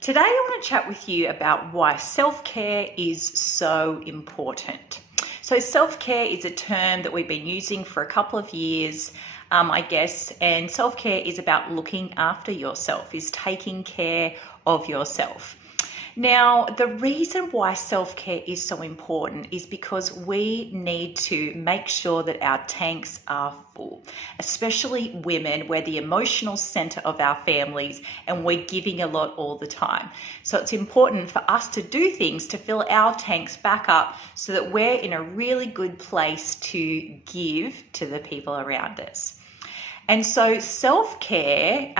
Today I want to chat with you about why self-care is so important. So self-care is a term that we've been using for a couple of years, I guess, and self-care is about looking after yourself, is taking care of yourself. Now, the reason why self-care is so important is because we need to make sure that our tanks are full, especially women. We're the emotional center of our families and we're giving a lot all the time. So it's important for us to do things to fill our tanks back up so that we're in a really good place to give to the people around us. And so self-care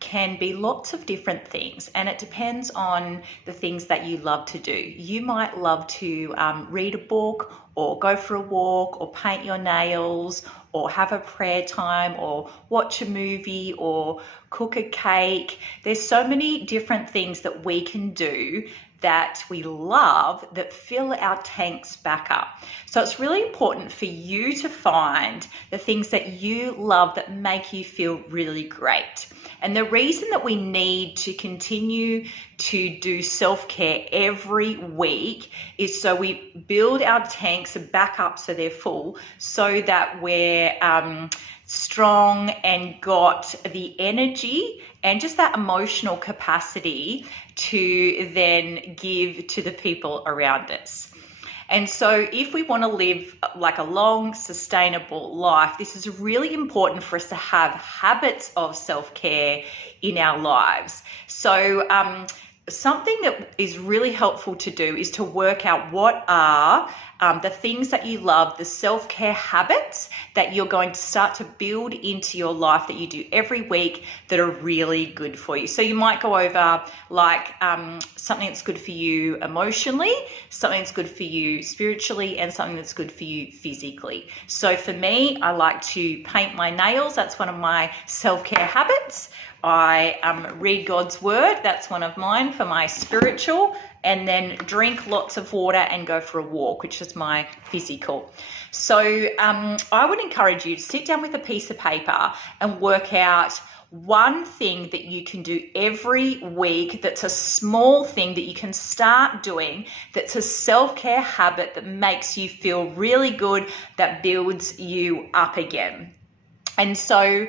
can be lots of different things, and it depends on the things that you love to do. You might love to read a book or go for a walk or paint your nails or have a prayer time or watch a movie or cook a cake. There's so many different things that we can do that we love that fill our tanks back up. So it's really important for you to find the things that you love that make you feel really great. And the reason that we need to continue to do self-care every week is so we build our tanks back up so they're full, so that we're strong and got the energy and just that emotional capacity to then give to the people around us. And so if we want to live like a long, sustainable life, this is really important for us to have habits of self-care in our lives. So something that is really helpful to do is to work out what are the things that you love, the self-care habits that you're going to start to build into your life that you do every week that are really good for you. So you might go over like something that's good for you emotionally, something that's good for you spiritually, and something that's good for you physically. So for me, I like to paint my nails. That's one of my self-care habits. I read God's word. That's one of mine for my spiritual. And then drink lots of water and go for a walk, which is my physical. So I would encourage you to sit down with a piece of paper and work out one thing that you can do every week that's a small thing that you can start doing, that's a self-care habit that makes you feel really good, that builds you up again. And so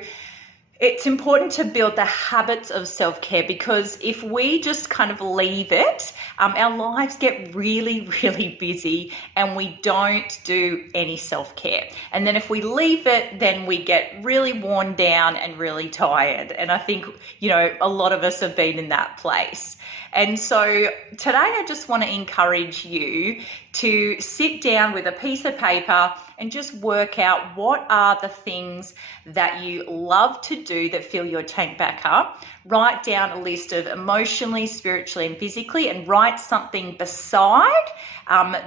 it's important to build the habits of self-care, because if we just kind of leave it, our lives get really, really busy and we don't do any self-care. And then if we leave it, then we get really worn down and really tired. And I think, a lot of us have been in that place. And so today I just want to encourage you to sit down with a piece of paper and just work out what are the things that you love to do that fill your tank back up. Write down a list of emotionally, spiritually, and physically, and write something beside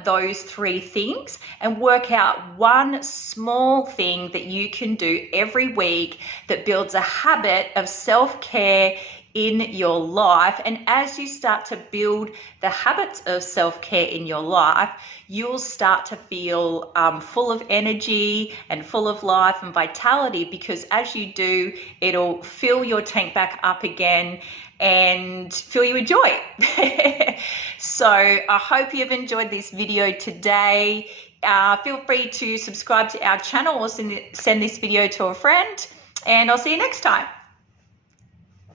those three things, and work out one small thing that you can do every week that builds a habit of self-care in your life. And as you start to build the habits of self-care in your life, you'll start to feel full of energy and full of life and vitality, because as you do, it'll fill your tank back up again and fill you with joy. So I hope you've enjoyed this video today. Feel free to subscribe to our channel or send this video to a friend, and I'll see you next time.